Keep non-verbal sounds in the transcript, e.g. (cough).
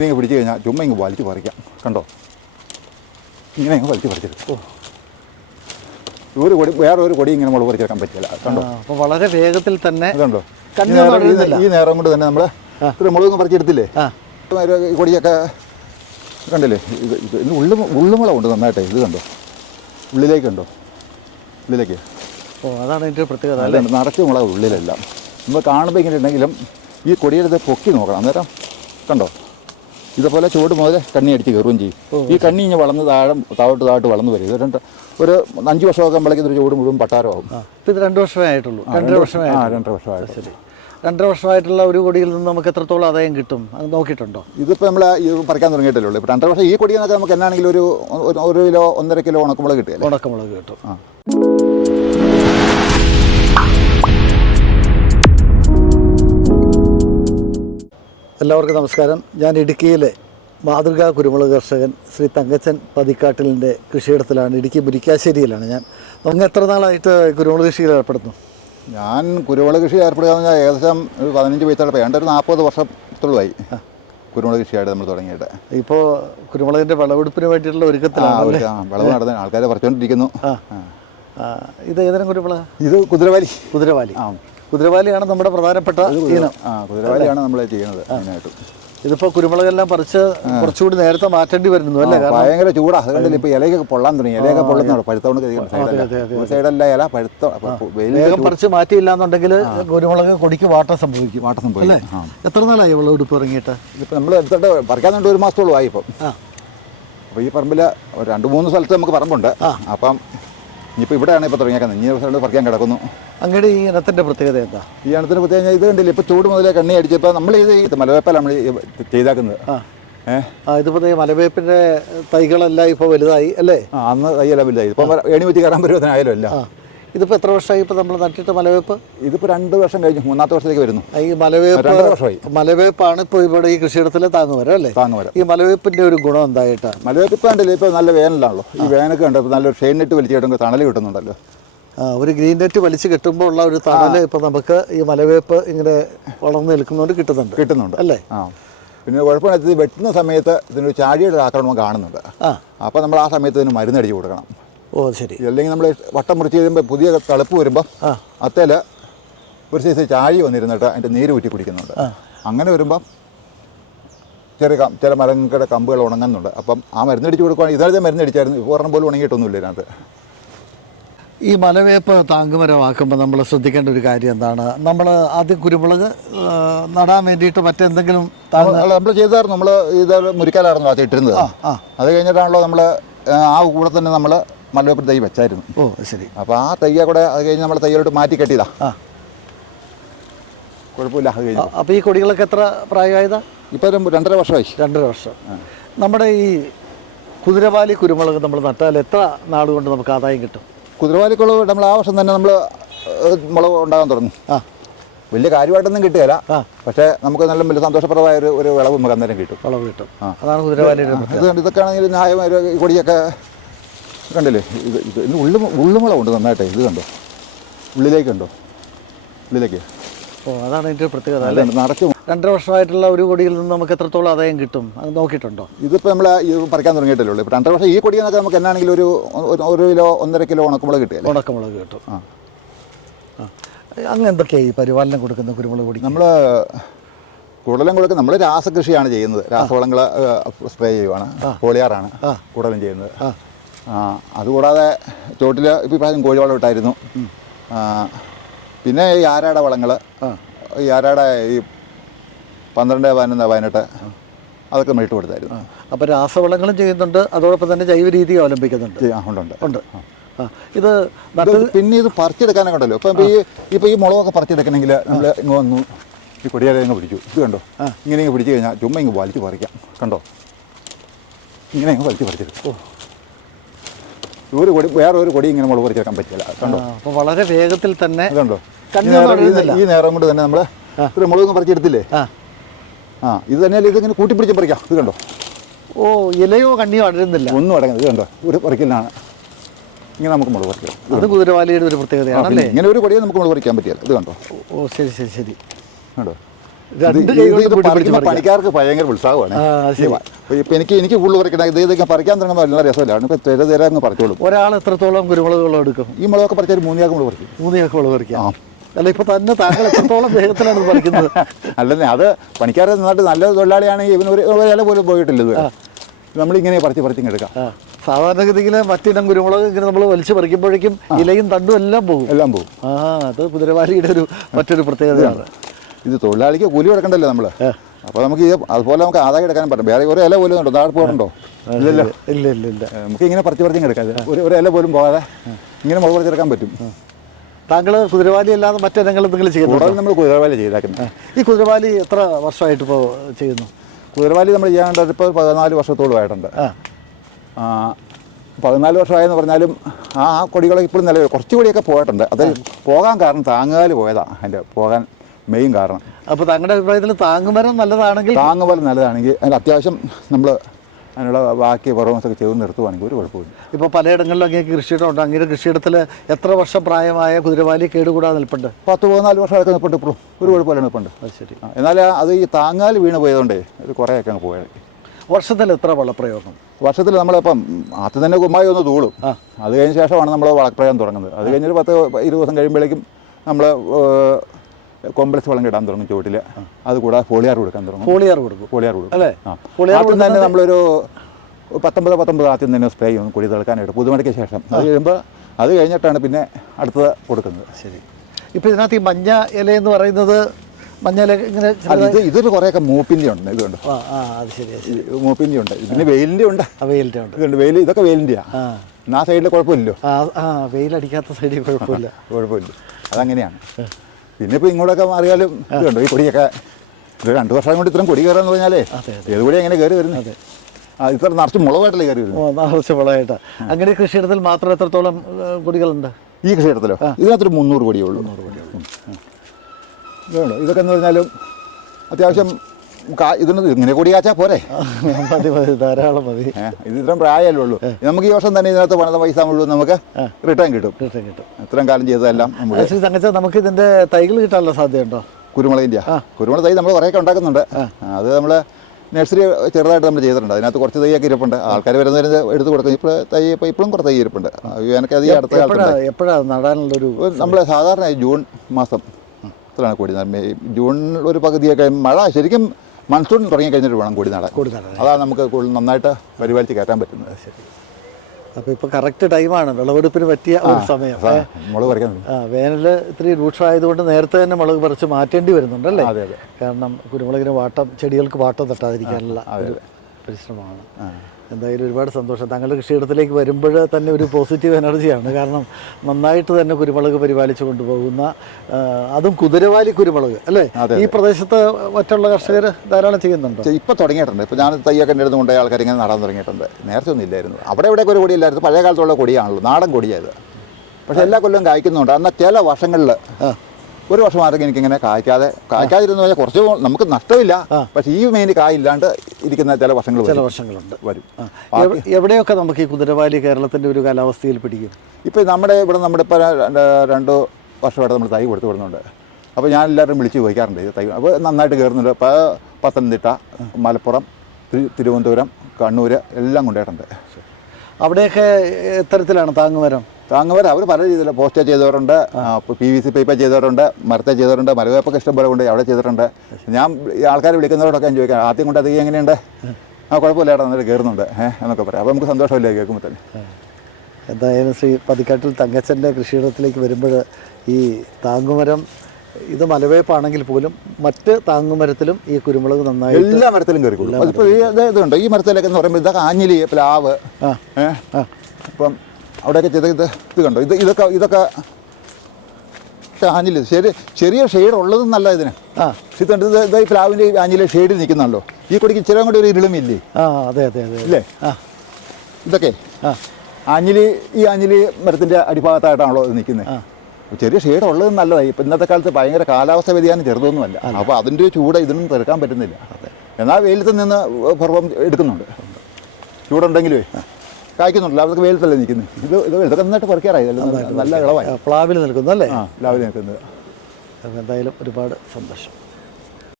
ഇങ്ങനെ പിടിച്ചു കഴിഞ്ഞാൽ ചുമ്മാ ഇങ്ങ് വലിച്ചു പറിക്കാം. കണ്ടോ? ഇങ്ങനെ ഇങ്ങ് വലിച്ചു പറിച്ചെടുക്കും. ഒരു കൊടി വേറെ ഒരു കൊടി ഇങ്ങനെ മുളക് പറിച്ചെടുക്കാൻ പറ്റില്ല. കണ്ടോ? അപ്പോൾ വളരെ വേഗത്തിൽ തന്നെ കണ്ടോ ഈ നേരം- കൊണ്ട് തന്നെ നമ്മൾ ഇത്ര മുളക് പറിച്ചെടുത്തില്ലേ? കൊടിയൊക്കെ കണ്ടില്ലേ? ഇത് ഇത് ഇതിന് ഉള്ളു ഉള്ളുമുളകുണ്ട് നന്നായിട്ടേ. ഇത് കണ്ടോ? ഉള്ളിലേക്ക് കണ്ടോ? ഉള്ളിലേക്ക്. ഓ അതാണ് ഇതിന്റെ പ്രത്യേകത അല്ല? നിറച്ച് മുളക് ഉള്ളിലെല്ലാം. നമ്മൾ കാണുമ്പോൾ ഇങ്ങനെ ഉണ്ടെങ്കിലും ഈ കൊടിയെടുത്ത് പൊക്കി നോക്കണം. അന്നേരം കണ്ടോ? ഇതുപോലെ ചുവട് മുതൽ കണ്ണി അടിച്ച് കയറുകയും ചെയ്യും. ഈ കണ്ണി ഇങ്ങനെ വളർന്ന് താഴെ താഴോട്ട് താഴോട്ട് വളർന്നു വരും. ഇത് രണ്ട് ഒരു അഞ്ച് വർഷമൊക്കെ ആകുമ്പോഴേക്കും ഇതൊരു ചുവട് മുഴുവൻ പട്ടാരമാകും. ഇത് രണ്ട് വർഷമേ ആയിട്ടുള്ളൂ രണ്ടര വർഷമേ ആ രണ്ടര വർഷമായിട്ട് ശരി. രണ്ടര വർഷമായിട്ടുള്ള ഒരു കൊടിയിൽ നിന്ന് നമുക്ക് എത്രത്തോളം ആദായം കിട്ടും? അത് നോക്കിയിട്ടുണ്ടോ? ഇതിപ്പോൾ നമ്മൾ ഇത് പറിക്കാൻ തുടങ്ങിയിട്ടല്ലേ ഉള്ളൂ. ഇപ്പോൾ രണ്ടര വർഷം ഈ കൊടിയെന്നൊക്കെ നമുക്ക് എന്നാണെങ്കിലും ഒരു ഒരു- കിലോ ഒന്നര കിലോ ഉണക്കമുളക് കിട്ടിയല്ലേ ഉണക്കമുളക് കിട്ടും. ആ. എല്ലാവർക്കും നമസ്കാരം. ഞാൻ ഇടുക്കിയിലെ മാതൃകാ കുരുമുളക് കർഷകൻ ശ്രീ തങ്കച്ചൻ പതിക്കാട്ടിലിന്റെ കൃഷിയിടത്തിലാണ് ഇടുക്കി മുരിക്കാശ്ശേരിയിലാണ് ഞാൻ. അങ്ങ് എത്ര നാളായിട്ട് കുരുമുളക് കൃഷിയിൽ ഏർപ്പെടുന്നു? ഞാൻ കുരുമുളക് കൃഷി ഏർപ്പെടുക എന്ന് പറഞ്ഞാൽ ഏകദേശം ഒരു പതിനഞ്ച് വയസ്സോടെ വേണ്ട ഒരു നാൽപ്പത് വർഷത്തോളമായി കുരുമുളക് കൃഷിയായിട്ട് നമ്മൾ തുടങ്ങിയിട്ട്. ഇപ്പോൾ കുരുമുളകിന്റെ വിളവെടുപ്പിന് വേണ്ടിയിട്ടുള്ള ഒരുക്കത്തിലാണ് വിളവ് നടന്ന ആൾക്കാരെ പറിച്ചുകൊണ്ടിരിക്കുന്നു ഇത് ഏതെങ്കിലും കുരുമുളക്? ഇത് കുതിരവാലി. കുതിരവാലി. ആ. കുതിരവാലിയാണ് നമ്മുടെ പ്രധാനപ്പെട്ട ഇനം. ആ കുതിരവാലിയാണ് നമ്മൾ ചെയ്യുന്നത് മെയിനായിട്ട്. ഇതിപ്പോൾ കുരുമുളകെല്ലാം പറിച്ച് കുറച്ചുകൂടി നേരത്തെ മാറ്റേണ്ടി വരുന്നു അല്ലേ? ഭയങ്കര ചൂടാ. അതുകൊണ്ട് ഇപ്പൊ ഇലയൊക്കെ പൊള്ളാൻ തുടങ്ങി. ഇലയൊക്കെ പൊള്ളുന്നുണ്ട് പഴുത്തോണ്ട് സൈഡല്ല ഇല പഴുത്ത വേഗം പറിച്ച് മാറ്റിയില്ല എന്നുണ്ടെങ്കിൽ കുരുമുളക് കൊടിക്ക് വാട്ടം സംഭവിക്കും. വാട്ട സംഭവിക്കും. എത്ര നാളായി വിളവെടുപ്പ് ഇറങ്ങിയിട്ട്? ഇപ്പൊ നമ്മൾ എടുത്തിട്ട് പറിക്കാൻ ഒരു മാസത്തോളം ആയി ഇപ്പം അപ്പോൾ ഈ പറമ്പിൽ രണ്ട് മൂന്ന് സ്ഥലത്ത് നമുക്ക് പറമ്പുണ്ട്. അപ്പം ഇനിയിപ്പോൾ ഇവിടെയാണ് ഇപ്പോൾ തുടങ്ങിയേക്കുന്നത്. ഇനി ദിവസം പറിക്കാൻ കിടക്കുന്നു. അങ്ങയുടെ ഈ ഇനത്തിന്റെ പ്രത്യേകത എന്താ? ഈ ഇനത്തിന്റെ പ്രത്യേകത ഇത് കണ്ടില്ല? ഇപ്പോൾ ചൂട് മുതലേ കണ്ണി അടിച്ചപ്പോൾ നമ്മൾ ഇത് ഈ മലവേപ്പല നമ്മൾ ചെയ്താക്കുന്നത്. ആ. ഇതിപ്പോൾ മലവേപ്പിന്റെ തൈകളെല്ലാം ഇപ്പോൾ വലുതായി അല്ലേ? ആ അന്ന് തൈയെല്ലാം വലുതായി. ഇപ്പോൾ ഏണി വെച്ച് കയറാൻ പറ്റുന്നതിനായാലും അല്ല. ഇതിപ്പോൾ എത്ര വർഷമായി ഇപ്പോൾ നമ്മൾ നട്ടിട്ട് മലവേപ്പ്? ഇതിപ്പോൾ രണ്ട് വർഷം കഴിഞ്ഞു മൂന്നാമത്തെ വർഷത്തേക്ക് വരുന്നു. ഈ മലവേപ്പ് വർഷമായി. മലവേപ്പാണ് ഇപ്പോൾ ഇവിടെ ഈ കൃഷിയിടത്തിലെ താങ്ങുമരം അല്ലേ? താങ്ങുമരം ഈ മലവേപ്പിന്റെ ഒരു ഗുണം എന്തായിട്ടാണ് മലവേപ്പ് ഇപ്പൊ കണ്ടില്ലേ ഇപ്പോൾ നല്ല വേനലാണല്ലോ. ഈ വേനൊക്കെ ഉണ്ട് ഇപ്പോൾ നല്ലൊരു ഷെയ്ഡ് നെറ്റ് വലിച്ചു കിട്ടുമ്പോൾ തണൽ കിട്ടുന്നുണ്ടല്ലോ. ആ, ഒരു ഗ്രീൻ നെറ്റ് വലിച്ചു കിട്ടുമ്പോൾ ഉള്ള ഒരു തണൽ ഇപ്പൊ നമുക്ക് ഈ മലവേപ്പ് ഇങ്ങനെ വളർന്നു നിൽക്കുന്നതുകൊണ്ട് കിട്ടുന്നുണ്ട്. കിട്ടുന്നുണ്ട്. അല്ലേ? ആ. പിന്നെ കുഴപ്പമില്ല ഇത് വെട്ടുന്ന സമയത്ത് ഇതിനൊരു ചാടിയുടെ ആക്രമണം കാണുന്നുണ്ട്. ആ. അപ്പോൾ നമ്മൾ ആ സമയത്ത് ഇതിന് മരുന്നടിച്ച് കൊടുക്കണം. ഓ ശരി. അല്ലെങ്കിൽ നമ്മൾ വട്ടം മുറിച്ച് കഴിയുമ്പോൾ പുതിയ തളപ്പ് വരുമ്പോൾ ആ. അത്തേൽ ഒരു സൈസ് ചാഴി വന്നിരുന്നിട്ട് അതിന്റെ നീര് ഊറ്റി കുടിക്കുന്നുണ്ട്. അങ്ങനെ വരുമ്പം ചെറിയ കം- ചില മരങ്ങളുടെ കമ്പുകൾ ഉണങ്ങുന്നുണ്ട്. അപ്പം ആ മരുന്നടിച്ച് കൊടുക്കുകയാണെങ്കിൽ ഇതായത് മരുന്നടിച്ചായിരുന്നു. ഇപ്പോൾ ഒരെണ്ണം പോലും ഉണങ്ങിയിട്ടൊന്നുമില്ല ഇതിനകത്ത്. ഈ മലവേപ്പ് താങ്കുമരമാക്കുമ്പോൾ നമ്മൾ ശ്രദ്ധിക്കേണ്ട ഒരു കാര്യം എന്താണ്? നമ്മൾ ആദ്യം കുരുമുളക് നടാൻ വേണ്ടിയിട്ട് മറ്റെന്തെങ്കിലും നമ്മൾ ചെയ്തായിരുന്നു നമ്മൾ ഇത് മുരിക്കാലായിരുന്നു അത് ഇട്ടിരുന്നത്. ആ അത് കഴിഞ്ഞിട്ടാണല്ലോ നമ്മൾ ആ കൂടെ തന്നെ നമ്മൾ മലവേപ്പ് തൈ വെച്ചായിരുന്നു. ഓ ശരി. അപ്പോൾ ആ തയ്യെ കൂടെ അത് കഴിഞ്ഞ് നമ്മൾ തയ്യലോട്ട് മാറ്റി കെട്ടിയതാ. ആ. കുഴപ്പമില്ല അത് കഴിഞ്ഞു. അപ്പോൾ ഈ കൊടികളൊക്കെ എത്ര പ്രായമായതാ? ഇപ്പോൾ രണ്ടര വർഷമായി. രണ്ടര വർഷം. നമ്മുടെ ഈ കുതിരവാലി കുരുമുളക് നമ്മൾ നട്ടാൽ എത്ര നാളുകൊണ്ട് നമുക്ക് ആദായം കിട്ടും? കുതിരവാലിക്കുളവ് നമ്മൾ ആ വർഷം തന്നെ നമ്മൾ മുളക് ഉണ്ടാകാൻ തുടങ്ങി. ആ. വലിയ കാര്യമായിട്ടൊന്നും കിട്ടുകയില്ല. പക്ഷേ നമുക്ക് നല്ല വലിയ സന്തോഷപ്രദമായ ഒരു ഒരു വിളവ് നമുക്ക് അന്നേരം കിട്ടും. വിളവ് കിട്ടും. അതാണ് കുതിരവാലി ഇതൊക്കെ ആണെങ്കിൽ ന്യായമായ കൊടിയൊക്കെ കണ്ടില്ലേ? ഇത് ഇത് ഇതിന് ഉള്ളു ഉള്ളുമുളകുണ്ട് നന്നായിട്ടേ. ഇത് കണ്ടോ? ഉള്ളിലേക്കുണ്ടോ? ഉള്ളിലേക്ക്. ഓ അതാണ് ഇതിന്റെ പ്രത്യേകത അല്ലേ? നിറച്ച് രണ്ടര വർഷമായിട്ടുള്ള ഒരു കൊടിയിൽ നിന്ന് നമുക്ക് എത്രത്തോളം ആദായം കിട്ടും? അത് നോക്കിയിട്ടുണ്ടോ? ഇതിപ്പോൾ നമ്മൾ ഈ പറിക്കാൻ തുടങ്ങിയിട്ടല്ലേ ഉള്ളൂ. ഇപ്പോൾ രണ്ടര വർഷം ഈ കൊടിയെന്നൊക്കെ നമുക്ക് എന്നാണെങ്കിലും ഒരു ഒരു- കിലോ ഒന്നര കിലോ ഉണക്കമുളക് കിട്ടുകയല്ലേ? ഉണക്കമുളക് കിട്ടും. ആ. ആ. അങ്ങ് എന്തൊക്കെയാണ് ഈ പരിപാലനം കൊടുക്കുന്ന കുരുമുളക് പൊടി? നമ്മൾ കൂടുതലും കൊടുക്കുക നമ്മൾ രാസകൃഷിയാണ് ചെയ്യുന്നത്. രാസവളങ്ങൾ സ്പ്രേ ചെയ്യുവാണ്. പോളിയാറാണ് കൂടുതലും ചെയ്യുന്നത്. അതുകൂടാതെ ചോട്ടിൽ ഇപ്പോൾ ഇപ്രാവശ്യം കോഴിവളം ഇട്ടായിരുന്നു. പിന്നെ ഈ ആരാട വളങ്ങൾ ഈ ആരാട ഈ പന്ത്രണ്ട് പതിനൊന്ന് പതിനെട്ട് അതൊക്കെ മേട്ട് കൊടുത്തായിരുന്നു. അപ്പോൾ രാസവളങ്ങളും ചെയ്യുന്നുണ്ട് അതോടൊപ്പം തന്നെ ജൈവ രീതി അവലംബിക്കുന്നുണ്ട് ആ, ഉണ്ട് ഉണ്ട്. ഇത് പിന്നെ ഇത് പറിച്ചെടുക്കാനൊക്കെ ഉണ്ടല്ലോ. ഇപ്പം ഈ ഇപ്പോൾ ഈ മുളകൊക്കെ പറിച്ചെടുക്കണമെങ്കിൽ നമ്മൾ ഇങ്ങ് വന്നു ഈ കൊടിയാരെ ഇങ്ങ് പിടിച്ചു ഇത് കണ്ടോ? ഇങ്ങനെ ഇങ്ങ് പിടിച്ചു കഴിഞ്ഞാൽ ചുമ്മാ ഇങ്ങ് വലിച്ച് പറിക്കാം. കണ്ടോ? ഇങ്ങനെ ഇങ്ങ് വലിച്ച് പറിച്ചെടുക്കും. ഒരു കൊടി വേറെ ഒരു കൊടി ഇങ്ങനെ മുളക് പറിച്ചെടുക്കാൻ പറ്റില്ല. കണ്ടോ? അപ്പോൾ വളരെ വേഗത്തിൽ തന്നെ അതുണ്ടോ ഈ നേരം- ഈ നേരം കൊണ്ട് തന്നെ നമ്മൾ ഒരു മുളക് പറിച്ചെടുത്തില്ലേ? ആ. ഇത് തന്നെയല്ല ഇതിങ്ങനെ കൂട്ടിപ്പിടിച്ച് പറിക്കാം. ഇത് കണ്ടോ? ഓ ഇലയോ കണ്ണിയോ അടരുന്നില്ല. ഒന്നും അടങ്ങുന്നത് ഇത് കണ്ടോ? ഒരു പറിക്കലാണ് ഇങ്ങനെ നമുക്ക് മുളക് പറിക്കാം. അത് കുതിരവാലിയുടെ ഒരു പ്രത്യേകതയാണ് ഇങ്ങനെ ഒരു കൊടിയെ നമുക്ക് മുളക് പറിക്കാൻ പറ്റില്ല. ഇത് കണ്ടോ? ഓ ശരി ശരി ശരി. കണ്ടോ? പണിക്കാർക്ക് ഭയങ്കര ഉത്സാഹമാണ്. ഇപ്പൊ എനിക്ക് എനിക്ക് കൂടുതൽ പറിക്കണം ഇത് ഇതൊക്കെ പറിക്കാൻ തുടങ്ങുന്ന നല്ല രസമല്ലാണ് ഇപ്പൊ തെര തെര അങ്ങ് പറിച്ചോളും. ഒരാൾ എത്രത്തോളം കുരുമുളകുകൾ എടുക്കും? ഈ മുളകൊക്കെ പറിച്ചാൽ മൂന്നിയാക്കും മുളക് പറിക്കും. മൂന്ന് ചക്ക മുളക് പറിക്കാം അല്ല ഇപ്പൊ തന്നെ താങ്കൾ എത്രത്തോളം വേഗത്തിലാണ് പറിക്കുന്നത്? (laughs) അല്ലെന്നെ അത് പണിക്കാരെ നന്നായിട്ട് നല്ല തൊഴിലാളിയാണെങ്കിൽ ഇവന് ഒരു ഇല പോലും പോയിട്ടില്ല ഇത് നമ്മളിങ്ങനെ പറിച്ച് പറിച്ച് എടുക്കാം. സാധാരണഗതിയിൽ മറ്റിനം കുരുമുളക് ഇങ്ങനെ നമ്മൾ വലിച്ചു പറിക്കുമ്പോഴേക്കും ഇലയും തണ്ടും എല്ലാം പോകും. എല്ലാം പോകും. ആ അത് കുതിരവാലിയുടെ ഒരു മറ്റൊരു പ്രത്യേകതയാണ്. ഇത് തൊഴിലാളിക്ക് കൂലി കൊടുക്കണ്ടല്ലോ നമ്മൾ അപ്പോൾ നമുക്ക് ഇത് അതുപോലെ നമുക്ക് ആദായം എടുക്കാനും പറ്റും. വേറെ ഒരു ഇല പോലും ഉണ്ടോ? താഴെ പോകണ്ടോ ഇല്ലല്ലോ. ഇല്ല ഇല്ല ഇല്ല. നമുക്ക് ഇങ്ങനെ പറിച്ച് പറിച്ചും എടുക്കാം ഒരു ഒരു ഇല പോലും പോകാതെ ഇങ്ങനെ മുളക് പറിച്ചെടുക്കാൻ പറ്റും. താങ്കൾ കുതിരവാലി അല്ലാതെ മറ്റെന്തെങ്കിലും എന്തെങ്കിലും ചെയ്യുന്നുണ്ടോ? നമ്മൾ കുതിരവാലി ചെയ്തേക്കുന്നത്. ഈ കുതിരവാലി എത്ര വർഷമായിട്ട് ഇപ്പോൾ ചെയ്യുന്നു? കുതിരവാലി നമ്മൾ ചെയ്യാണ്ട് ഇപ്പോൾ പതിനാല് വർഷത്തോളമായിട്ടുണ്ട് പതിനാല് വർഷമായെന്ന് പറഞ്ഞാലും ആ കൊടികളെ കൊടികളൊക്കെ ഇപ്പോഴും നിലവിൽ കുറച്ച് കൊടിയൊക്കെ പോയിട്ടുണ്ട്. അത് പോകാൻ കാരണം താങ്ങാൽ പോയതാണ് അതിന്റെ പോകാൻ മെയിൻ കാരണം. അപ്പോൾ താങ്കളുടെ അഭിപ്രായത്തിൽ താങ്ങുമരം നല്ലതാണെങ്കിൽ താങ്ങുമരം നല്ലതാണെങ്കിൽ അതിന് അത്യാവശ്യം നമ്മൾ അതിനുള്ള ബാക്കി പെർഫോമൻസ് ഒക്കെ ചെയ്ത് നിർത്തുവാണെങ്കിൽ ഒരു കുഴപ്പമില്ല ഇപ്പോൾ പലയിടങ്ങളിലും അങ്ങനെ കൃഷിയിടമുണ്ട് അങ്ങനെ കൃഷിയിടത്തിൽ എത്ര വർഷം പ്രായമായ കുതിരവാലി കേടുകൂടാതെ നിൽപ്പുണ്ട്? പത്ത് പതിനാല് വർഷമൊക്കെ നിൽപ്പുണ്ട് ഇപ്പോഴും. ഒരു കുഴപ്പമില്ല നിൽപ്പുണ്ട്. അത് ശരി. എന്നാലും എന്നാൽ അത് ഈ താങ്ങാൽ വീണ് പോയതുകൊണ്ട് ഒരു കുറേയൊക്കെ അങ്ങ് പോയത് വർഷത്തിൽ എത്ര വളപ്രയോഗം? വർഷത്തിൽ നമ്മളിപ്പം ആദ്യം തന്നെ കുമ്മായി ഒന്ന് തൂളും. അത് കഴിഞ്ഞ ശേഷമാണ് നമ്മൾ വളപ്രയോഗം തുടങ്ങുന്നത്. അത് കഴിഞ്ഞൊരു പത്ത് ഇരുപത് ദിവസം കഴിയുമ്പോഴേക്കും നമ്മൾ കോംപ്ലക്സ് വളം കിടാൻ തുടങ്ങും ചുവട്ടിൽ അത് കൂടാതെ ഫോളിയാർ കൊടുക്കാൻ തുടങ്ങും. ഫോളിയാർ കൊടുക്കും. ഫോളിയാർ കൊടുക്കും. അല്ലേ? ആദ്യം തന്നെ നമ്മളൊരു പത്തൊമ്പത് പത്തൊമ്പത് ആദ്യം തന്നെ സ്പ്രേ ചെയ്യും കുടി തിളക്കാനായിട്ട്. പുതുമണിക്ക് ശേഷം. അത് കഴിയുമ്പോൾ അത് കഴിഞ്ഞിട്ടാണ് പിന്നെ അടുത്തത് കൊടുക്കുന്നത്. ശരി. ഇപ്പോൾ ഇതിനകത്ത് ഈ മഞ്ഞ ഇല എന്ന് പറയുന്നത് മഞ്ഞ ഇല ഇങ്ങനെ ഇത് ഇതൊരു കുറേയൊക്കെ മൂപ്പിന്റെ ഉണ്ട്. ഇതുണ്ട് മൂപ്പിന്റെ ഉണ്ട്. പിന്നെ വെയിലിന്റെ ഉണ്ട്. വെയിലിന്റെ ഉണ്ട്. ഇതുണ്ട് വെയിൽ ഇതൊക്കെ വെയിലിന്റെയാണ് ആ. സൈഡിൽ കുഴപ്പമില്ലല്ലോ. ആ വെയിലടിക്കാത്ത സൈഡിൽ കുഴപ്പമില്ല. കുഴപ്പമില്ല. അതങ്ങനെയാണ്. പിന്നെ ഇപ്പോൾ ഇങ്ങോട്ടൊക്കെ മാറിയാലും ഇതുണ്ടോ? ഈ കൊടിയൊക്കെ ഇത് രണ്ട് വർഷം കൊണ്ട് ഇത്രയും കൊടി കയറാന്ന് പറഞ്ഞാലേ ഏത് കൊടി എങ്ങനെ കയറി വരുന്നത് ആ ഇത്ര നിറച്ച് മുളകായിട്ടല്ലേ കയറി വരുന്നത് നിറച്ച് മുളകായിട്ട്. അങ്ങനെ കൃഷിയിടത്തിൽ മാത്രം എത്രത്തോളം കൊടികളുണ്ട് ഈ കൃഷിയിടത്തിലോ ഇതിനകത്തൊരു മുന്നൂറ് കൊടിയേ ഉള്ളൂ. ഇതുണ്ട്? ഇതൊക്കെ എന്ന് പറഞ്ഞാലും അത്യാവശ്യം ഇതിന് ഇങ്ങനെ കൂടി കാച്ചാൽ പോരെ. മതി മതി ധാരാളം മതി. ഇത് ഇത്രയും പ്രായമല്ലേ ഉള്ളൂ. നമുക്ക് ഈ വർഷം തന്നെ ഇതിനകത്ത് പണിത പൈസ മുഴുവൻ നമുക്ക് റിട്ടേൺ കിട്ടും. റിട്ടേൺ കിട്ടും. ഇത്രയും കാലം ചെയ്തതെല്ലാം തങ്കച്ച നമുക്ക് ഇതിന്റെ തൈകൾ കിട്ടാനുള്ള സാധ്യതയുണ്ടോ? കുരുമുളകിന്റെ കുരുമുളക് തൈ നമ്മൾ കുറേയൊക്കെ ഉണ്ടാക്കുന്നുണ്ട്. അത് നമ്മൾ നഴ്സറി ചെറുതായിട്ട് നമ്മൾ ചെയ്തിട്ടുണ്ട്. അതിനകത്ത് കുറച്ച് തൈയൊക്കെ ഇരിപ്പുണ്ട്. ആൾക്കാർ വരുന്നതിന് എടുത്ത് കൊടുക്കും. ഇപ്പോൾ തൈ ഇപ്പോൾ ഇപ്പോഴും കുറച്ച് തൈ ഇരിപ്പുണ്ട്. എനിക്ക് അധികം അടുത്ത എപ്പോഴാ നടാനുള്ള ഒരു നടാനുള്ളൊരു നമ്മൾ സാധാരണ ജൂൺ മാസം ഇത്രയാണ് കൂടി. ജൂണിൽ മെയ് ജൂൺ ഒരു പകുതിയൊക്കെ മഴ ശരിക്കും മൺസൂൺ തുടങ്ങി കഴിഞ്ഞിട്ട് വേണം കൂടി നടാൻ. കൂടി നടാൻ. അതാണ് നമുക്ക് കൂടുതൽ നന്നായിട്ട് പരിപാലിച്ച് കയറ്റാൻ പറ്റുന്നത്. ശരി. അപ്പോൾ ഇപ്പോൾ കറക്റ്റ് ടൈമാണ് വിളവെടുപ്പിന് പറ്റിയ ഒരു സമയം? മുളക് പറിക്കാൻ ആ വേനൽ ഇത്തിരി രൂക്ഷമായതുകൊണ്ട് നേരത്തെ തന്നെ മുളക് പറിച്ച് മാറ്റേണ്ടി വരുന്നുണ്ടല്ലേ അതെ അതെ. കാരണം കുരുമുളകിന് വാട്ടം ചെടികൾക്ക് വാട്ടം തട്ടാതിരിക്കാനുള്ള ഒരു പരിശ്രമമാണ്. എന്തായാലും ഒരുപാട് സന്തോഷം. താങ്കളുടെ കൃഷിയിടത്തിലേക്ക് വരുമ്പോൾ തന്നെ ഒരു പോസിറ്റീവ് എനർജിയാണ് കാരണം നന്നായിട്ട് തന്നെ കുരുമുളക് പരിപാലിച്ചു കൊണ്ടുപോകുന്ന അതും കുതിരവാലി കുരുമുളക് അല്ലേ? ഈ പ്രദേശത്ത് മറ്റുള്ള കർഷകർ ധാരാളം ചെയ്യുന്നുണ്ട്? ഇപ്പോൾ തുടങ്ങിയിട്ടുണ്ട്. ഇപ്പോൾ ഞാൻ തയ്യൊക്കെ എന്റെ അടുത്ത് കൊണ്ടുപോയി ആൾക്കാർ ഇങ്ങനെ നടാൻ തുടങ്ങിയിട്ടുണ്ട്. നേരത്തെ ഒന്നും ഇല്ലായിരുന്നു. അവിടെ ഇവിടെയൊക്കെ ഒരു കൊടിയില്ലായിരുന്നു. പഴയ കാലത്തുള്ള കൊടിയാണല്ലോ. നാടൻ കൊടിയായത്. പക്ഷേ എല്ലാ കൊല്ലവും കായ്ക്കുന്നുണ്ട്. എന്നാൽ ചില വർഷങ്ങളിൽ ഒരു വർഷം ആരെങ്കിലും എനിക്കിങ്ങനെ കായ്ക്കാതെ കായ്ക്കാതിരുന്നു കഴിഞ്ഞാൽ കുറച്ച് നമുക്ക് നഷ്ടമില്ല. പക്ഷേ ഈ മെയിൻ കായില്ലാണ്ട് ഇരിക്കുന്ന ചില വർഷങ്ങൾ ചില വരും. വർഷങ്ങളുണ്ട്. വരും. എവിടെയൊക്കെ നമുക്ക് ഈ കുതിരവാലി കേരളത്തിന്റെ ഒരു കാലാവസ്ഥയിൽ പിടിക്കും? ഇപ്പോൾ നമ്മുടെ ഇവിടെ നമ്മുടെ ഇപ്പോൾ രണ്ട് വർഷമായിട്ട് നമ്മൾ തൈ കൊടുത്തു വിടുന്നുണ്ട്. അപ്പോൾ ഞാൻ എല്ലാവരും വിളിച്ച് ചോദിക്കാറുണ്ട് തൈ. അപ്പോൾ നന്നായിട്ട് കയറുന്നുണ്ട്. ഇപ്പോൾ പത്തനംതിട്ട മലപ്പുറം തിരു- തിരുവനന്തപുരം കണ്ണൂർ എല്ലാം കൊണ്ടുപോയിട്ടുണ്ട്. അവിടെയൊക്കെ എത്തരത്തിലാണ് താങ്ങുമരം. താങ്ങുമരം അവർ പല രീതിയിൽ പോസ്റ്റർ ചെയ്തവരുണ്ട്. പി വി സി പേപ്പർ ചെയ്തവരുണ്ട് മരത്തെ ചെയ്തവരുണ്ട് മരവേപ്പൊക്കെ ഇഷ്ടം പോലെ കൊണ്ട് അവിടെ ചെയ്തിട്ടുണ്ട്. ഞാൻ ഈ ആൾക്കാർ വിളിക്കുന്നവരോടൊക്കെ ഞാൻ ചോദിക്കാം ആദ്യം കൊണ്ട് അത് എങ്ങനെയുണ്ട്? ആ കുഴപ്പമില്ല ഏട്ടാ നന്നായിട്ട് കയറുന്നുണ്ട് ഏഹ് എന്നൊക്കെ പറയാം. അപ്പോൾ നമുക്ക് സന്തോഷമല്ലേ കേൾക്കുമ്പോൾ തന്നെ. എന്തായാലും ശ്രീ പതിക്കാട്ടിൽ തങ്കച്ചന്റെ കൃഷിയിടത്തിലേക്ക് വരുമ്പോൾ ഈ താങ്ങുമരം ഇത് മലവേപ്പാണെങ്കിൽ പോലും മറ്റ് താങ്ങുമരത്തിലും ഈ കുരുമുളക് നന്നായി എല്ലാ മരത്തിലും കയറിക്കൊള്ളും അതിപ്പോൾ ഈ ഇതുണ്ട്. ഈ മരത്തിലൊക്കെ എന്ന് പറയുമ്പോൾ ഇതൊക്കെ ആഞ്ഞിലി പ്ലാവ് ഇപ്പം അവിടെയൊക്കെ ചെയ്ത ഇത് ഇത് കണ്ടോ? ഇത് ഇതൊക്കെ ഇതൊക്കെ ആഞ്ഞിലി. ശരി ചെറിയ ഷെയ്ഡ് ഉള്ളതും നല്ല ഇതിന്. ആ. ഇത് കണ്ടത് ഇത് ഈ പ്ലാവിന്റെ ആഞ്ഞിലെ ഷെയ്ഡിൽ നിൽക്കുന്നുണ്ടോ? ഈ കൊടിക്ക് ഇച്ചിരി കൂടി ഒരു ഇരുളുമില്ലേ? ആ അതെ അതെ അതെ. ഇല്ലേ? ആ. ഇതൊക്കെ ആ. ആഞ്ഞിലി ഈ ആഞ്ഞിലി മരത്തിന്റെ അടിഭാഗത്തായിട്ടാണല്ലോ ഇത് നിൽക്കുന്നത് ചെറിയ ഷെയ്ഡ് ഉള്ളത് നല്ലതായി ഇപ്പം ഇന്നത്തെ കാലത്ത് ഭയങ്കര കാലാവസ്ഥ വ്യതിയാനം ചെറുതൊന്നുമല്ല. അപ്പോൾ അതിന്റെ ചൂട് ഇതിനൊന്നും തീർക്കാൻ പറ്റുന്നില്ല. എന്നാൽ വെയിലത്ത് നിന്ന് പുറം എടുക്കുന്നുണ്ട്. ചൂടുണ്ടെങ്കിലേ കായ്ക്കുന്നുണ്ടല്ലോ. അവർക്ക് വെയിലത്തല്ലേ നിൽക്കുന്നത് ഇത് ഇത് ഇതൊക്കെ നന്നായിട്ട് പറിക്കാറായി. നല്ല ഇളവായി. പ്ലാവിൽ നിൽക്കുന്നു അല്ലേ? ആ രാവിലെ നിൽക്കുന്നത്. എന്തായാലും ഒരുപാട് സന്തോഷം.